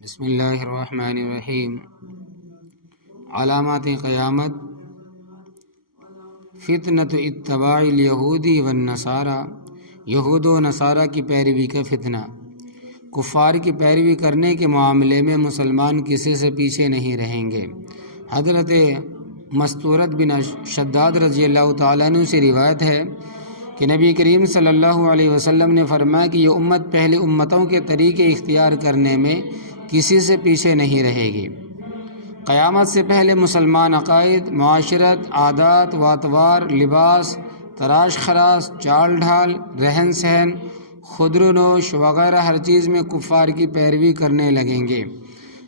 بسم اللہ الرحمن الرحیم۔ علامات قیامت: فتنۃ اتباع الیہودی والنصارى، یہود و نصارہ کی پیروی کا فتنہ۔ کفار کی پیروی کرنے کے معاملے میں مسلمان کسی سے پیچھے نہیں رہیں گے۔ حضرت مستورۃ بن شداد رضی اللہ تعالیٰ عنہ سے روایت ہے کہ نبی کریم صلی اللہ علیہ وسلم نے فرمایا کہ یہ امت پہلی امتوں کے طریقے اختیار کرنے میں کسی سے پیچھے نہیں رہے گی۔ قیامت سے پہلے مسلمان عقائد، معاشرت، عادات و اطوار، لباس، تراش خراش، چال ڈھال، رہن سہن، خودر و نوش وغیرہ ہر چیز میں کفار کی پیروی کرنے لگیں گے۔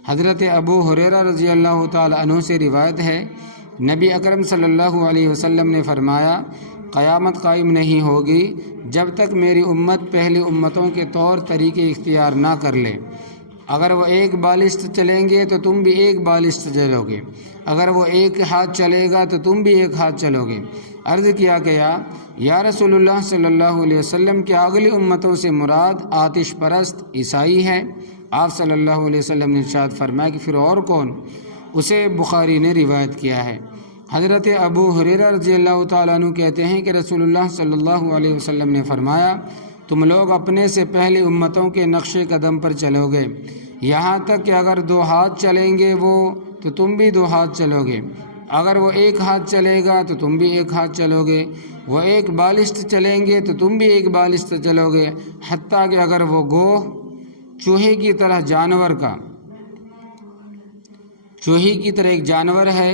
حضرت ابو ہریرہ رضی اللہ تعالی عنہ سے روایت ہے، نبی اکرم صلی اللہ علیہ وسلم نے فرمایا، قیامت قائم نہیں ہوگی جب تک میری امت پہلی امتوں کے طور طریقے اختیار نہ کر لے۔ اگر وہ ایک بالشت چلیں گے تو تم بھی ایک بالشت چلو گے، اگر وہ ایک ہاتھ چلے گا تو تم بھی ایک ہاتھ چلو گے۔ عرض کیا گیا، یا رسول اللہ صلی اللہ علیہ وسلم، کیا اگلی امتوں سے مراد آتش پرست عیسائی ہے؟ آپ صلی اللہ علیہ وسلم نے ارشاد فرمایا کہ پھر اور کون؟ اسے بخاری نے روایت کیا ہے۔ حضرت ابو ہریرہ رضی اللہ تعالیٰ عنہ کہتے ہیں کہ رسول اللہ صلی اللہ علیہ وسلم نے فرمایا، تم لوگ اپنے سے پہلی امتوں کے نقش قدم پر چلو گے، یہاں تک کہ اگر دو ہاتھ چلیں گے وہ تو تم بھی دو ہاتھ چلو گے، اگر وہ ایک ہاتھ چلے گا تو تم بھی ایک ہاتھ چلو گے، وہ ایک بالشت چلیں گے تو تم بھی ایک بالشت چلو گے، حتیٰ کہ اگر وہ گوہ چوہے کی طرح ایک جانور ہے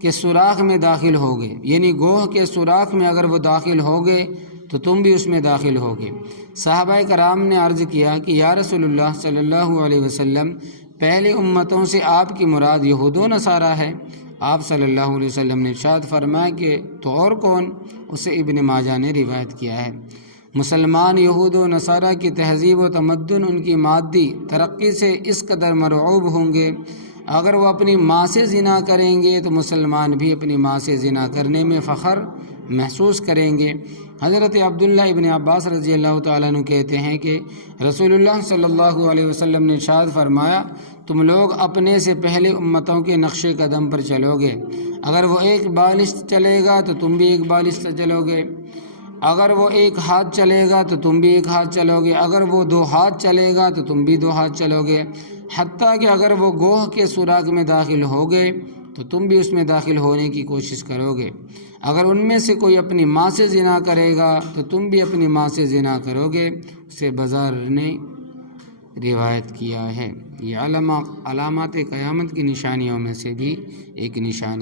کہ سوراخ میں داخل ہوگے، یعنی گوہ کے سوراخ میں اگر وہ داخل ہوگے تو تم بھی اس میں داخل ہوگے۔ صحابہ کرام نے عرض کیا کہ یا رسول اللہ صلی اللہ علیہ وسلم، پہلی امتوں سے آپ کی مراد یہود و نصارہ ہے؟ آپ صلی اللہ علیہ وسلم نے ارشاد فرمایا کہ تو اور کون؟ اسے ابن ماجہ نے روایت کیا ہے۔ مسلمان یہود و نصارہ کی تہذیب و تمدن، ان کی مادی ترقی سے اس قدر مرعوب ہوں گے، اگر وہ اپنی ماں سے زنا کریں گے تو مسلمان بھی اپنی ماں سے زنا کرنے میں فخر محسوس کریں گے۔ حضرت عبداللہ ابن عباس رضی اللہ تعالیٰ عنہ کہتے ہیں کہ رسول اللہ صلی اللہ علیہ وسلم نے ارشاد فرمایا، تم لوگ اپنے سے پہلے امتوں کے نقش قدم پر چلو گے، اگر وہ ایک بالشت چلے گا تو تم بھی ایک بالشت چلو گے، اگر وہ ایک ہاتھ چلے گا تو تم بھی ایک ہاتھ چلو گے، اگر وہ دو ہاتھ چلے گا تو تم بھی دو ہاتھ چلو گے، حتیٰ کہ اگر وہ گوہ کے سوراخ میں داخل ہوگے تو تم بھی اس میں داخل ہونے کی کوشش کرو گے، اگر ان میں سے کوئی اپنی ماں سے زنا کرے گا تو تم بھی اپنی ماں سے زنا کرو گے۔ اسے بزار نے روایت کیا ہے۔ یہ علامات قیامت کی نشانیوں میں سے بھی ایک نشانی